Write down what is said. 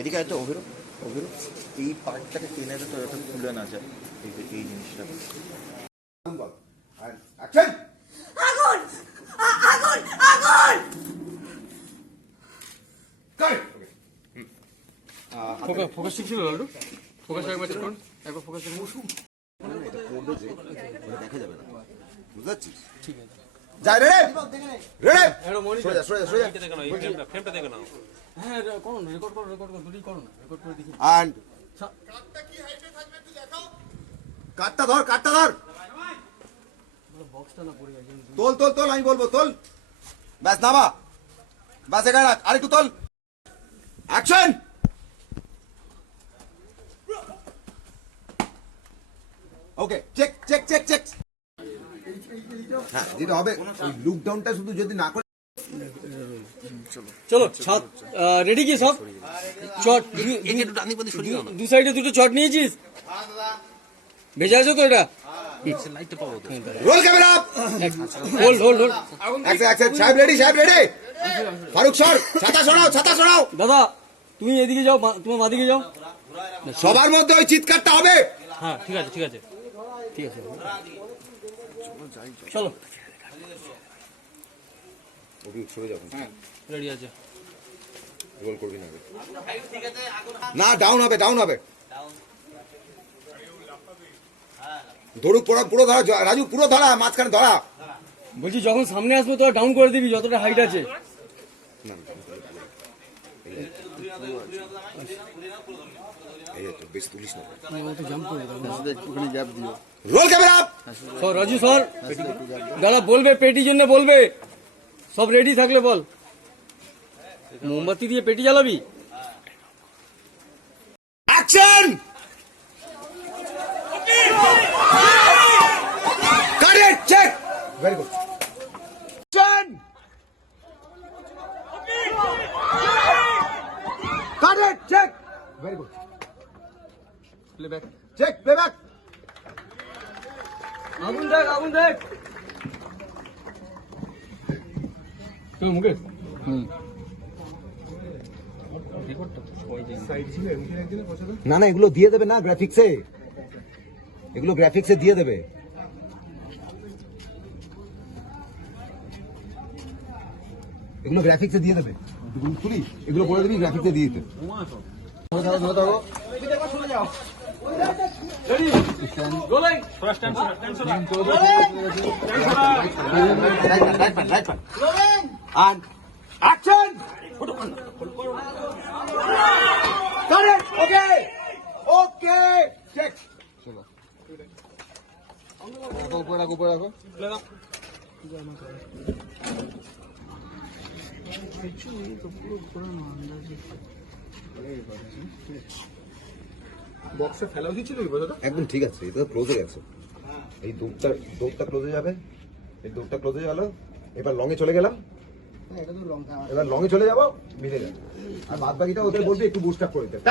এদিকে একটা অভিরূপ এই পার্টটাকে টেনে তো এটা খুলে না যায় এই জিনিসটা। আগুন আগুন আগুন ফোকাস ঠিক ছিল লালটু, ফোকাস একবার চেক করুন, একবার ফোকাস চেক করুন। এটা করবে যে দেখা যাবে না, বুঝতে পারছিস? ঠিক আছে, যাই রে রে এটা মনিটর সোজা সোজা সোজা দেখো না, এই ফ্রেমটা দেখো না। হ্যাঁ করুন, রেকর্ড করুন, দুটোই করুন, রেকর্ড করে দেখি। এন্ড কাটটা ধর বক্সটা না পড়ে গেছে। তোল আমি বলবো তোল, ব্যাস নামা, ব্যাস এখানে রাখ, আরেকটু তোল, অ্যাকশন। ওকে চেক হ্যাঁ যেটা হবে ওই লুক ডাউনটা শুধু যদি না করে। চলো ছাদ রেডি কি সব? চট দু সাইডে দুটো চট নিয়েছিস? ভেজা আছে তো এটা? Roll camera, hold action. সাহেব রেডি ফারুক সর, ছাতা সরাও। দাদা তুমি এদিকে যাও, তোমার বাদিকে যাও। সবার মধ্যে ওই চিৎকারটা হবে। হ্যাঁ ঠিক আছে চলো রেডি আছে। রোল করবি না, ডাউন হবে। ধরুক পুরো ধরা, রাজু পুরো ধরা, মাঝখানে ধরা। বলছি যখন সামনে আসবো তো ডাউন করে দিবি যতটা হাইট আছে। রোল ক্যামেরা, রাজু সর, দাদা বলবে পেটির জন্য বলবে, সব রেডি থাকলে বল। মোমবাতি দিয়ে পেটি জ্বালাবি? Action. Correct, check, very good. Action, correct, check, very good. Playback, check, playback. আগুন দেখ তো মুকেশ। না এগুলো দিয়ে দেবে না গ্রাফিক্সে, দিয়ে দেবে। এগুলো গ্রাফিক্সে দিয়ে দেবে, তুলি এগুলো বলে দিবি গ্রাফিক্সে দিয়ে দিতে। Ready rolling right pan and action. Correct. Okay. Check. উপরে রাখো বক্সে ফেলা উচিত ছিল একদম ঠিক আছে, এটা তো ক্লোজে গেছে। এই দৌড়টা ক্লোজে যাবে, এবার লং এ চলে গেলাম, এবার লং এ চলে যাবো, মিলে যাবে। আর বাদ বাকিটা ওদের বলবি একটু বুস্ট আপ করে দিতে।